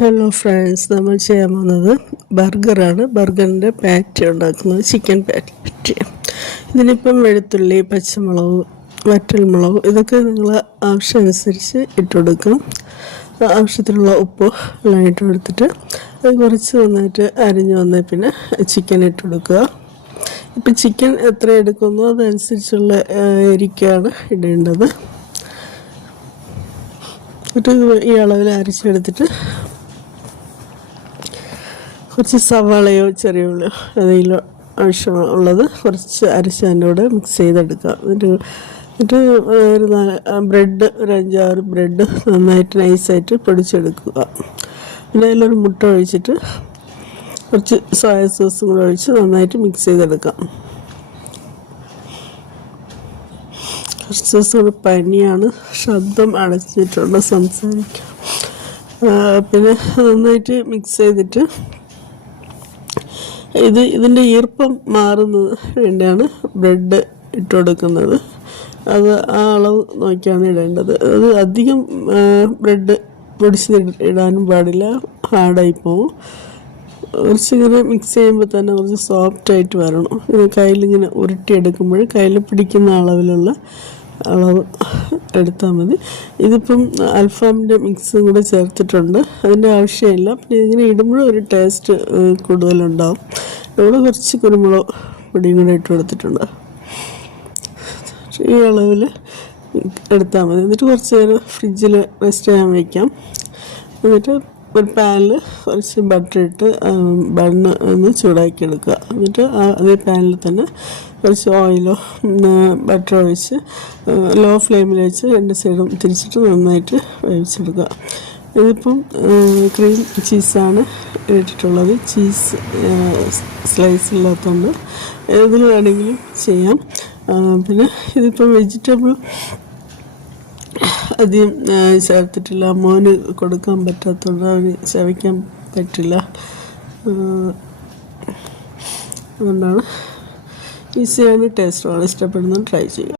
Hello friends, നമ്മൾ ചെയ്യാൻ പോകുന്നത് ബർഗറാണ്. ബർഗറിൻ്റെ പാറ്റി ഉണ്ടാക്കുന്നത്, ചിക്കൻ പാറ്റി. ഇതിനിപ്പം വെളുത്തുള്ളി, പച്ചമുളക്, വറ്റൽമുളക് ഇതൊക്കെ നിങ്ങൾ ആവശ്യമനുസരിച്ച് ഇട്ടുകൊടുക്കാം. ആവശ്യത്തിനുള്ള ഉപ്പ് എല്ലാം ഇട്ട് കൊടുത്തിട്ട് അത് കുറച്ച് നന്നായിട്ട് അരിഞ്ഞ് വന്നാൽ പിന്നെ ചിക്കൻ ഇട്ട് കൊടുക്കുക. ഇപ്പം ചിക്കൻ എത്ര എടുക്കുന്നോ അതനുസരിച്ചുള്ള അരിക്കാണ് ഇടേണ്ടത്. എന്നിട്ട് ഈ അളവിൽ അരച്ചെടുത്തിട്ട് കുറച്ച് സവാളയോ ചെറിയ ഉള്ളിയോ അതിൽ ആവശ്യമുള്ളത് കുറച്ച് അരച്ച് അതിൻ്റെ കൂടെ മിക്സ് ചെയ്തെടുക്കുക. എന്നിട്ട് ഒരു ബ്രെഡ്, ഒരു 5-6 ബ്രെഡ് നന്നായിട്ട് നൈസായിട്ട് പൊടിച്ചെടുക്കുക. പിന്നെ അതിലൊരു മുട്ട ഒഴിച്ചിട്ട് കുറച്ച് സോയ സോസും കൂടെ ഒഴിച്ച് നന്നായിട്ട് മിക്സ് ചെയ്തെടുക്കാം. കുറച്ച് ദിവസം കൂടി പനിയാണ്, ശബ്ദം അടച്ചിട്ടുണ്ട്, സംസാരിക്കാം. പിന്നെ നന്നായിട്ട് മിക്സ് ചെയ്തിട്ട് ഇതിൻ്റെ ഈർപ്പം മാറുന്നത് വേണ്ടിയാണ് ബ്രെഡ് ഇട്ട് കൊടുക്കുന്നത്. അത് ആ അളവ് നോക്കിയാണ് ഇടേണ്ടത്. അത് അധികം ബ്രെഡ് പൊടിച്ച് ഇടാനും പാടില്ല, ഹാർഡായി പോവും. കുറച്ചിങ്ങനെ മിക്സ് ചെയ്യുമ്പോൾ തന്നെ കുറച്ച് സോഫ്റ്റായിട്ട് വരണം. കയ്യിലിങ്ങനെ ഉരുട്ടിയെടുക്കുമ്പോൾ കയ്യിൽ പിടിക്കുന്ന അളവിലുള്ള അളവ് എടുത്താൽ മതി. ഇതിപ്പം അൽഫാമിൻ്റെ മിക്സും കൂടെ ചേർത്തിട്ടുണ്ട്, അതിൻ്റെ ആവശ്യമില്ല. പിന്നെ ഇതിങ്ങനെ ഇടുമ്പോഴും ഒരു ടേസ്റ്റ് കൂടുതലുണ്ടാവും. ഇവിടെ കുറച്ച് കുരുമുളക് പൊടിയും കൂടെ ഇട്ട് കൊടുത്തിട്ടുണ്ട്. ഈ അളവിൽ എടുത്താൽ മതി. എന്നിട്ട് കുറച്ച് നേരം ഫ്രിഡ്ജിൽ റെസ്റ്റ് ചെയ്യാൻ വയ്ക്കാം. എന്നിട്ട് ഒരു പാനിൽ കുറച്ച് ബട്ടർ ഇട്ട് ബണ്ണ് ഒന്ന് ചൂടാക്കി എടുക്കുക. എന്നിട്ട് അതേ പാനിൽ തന്നെ കുറച്ച് ഓയിലോ ബട്ടർ ഒഴിച്ച് ലോ ഫ്ലെയിമിൽ വെച്ച് 2 സൈഡും തിരിച്ചിട്ട് നന്നായിട്ട് വേവിച്ചെടുക്കുക. ഇതിപ്പം ക്രീം ചീസാണ് ഇട്ടിട്ടുള്ളത്. ചീസ് സ്ലൈസ് ഇല്ലാത്തതുകൊണ്ട് ഏതിൽ വേണമെങ്കിലും ചെയ്യാം. പിന്നെ ഇതിപ്പം വെജിറ്റബിൾ അധികം ചേർത്തിട്ടില്ല. മോന് കൊടുക്കാൻ പറ്റാത്തതുകൊണ്ട് അവന് ചവയ്ക്കാൻ പറ്റില്ല. അതുകൊണ്ടാണ് ഈസിയാണ്, ടേസ്റ്റുമാണ്. ഇഷ്ടപ്പെടുന്നത് ട്രൈ ചെയ്യുക.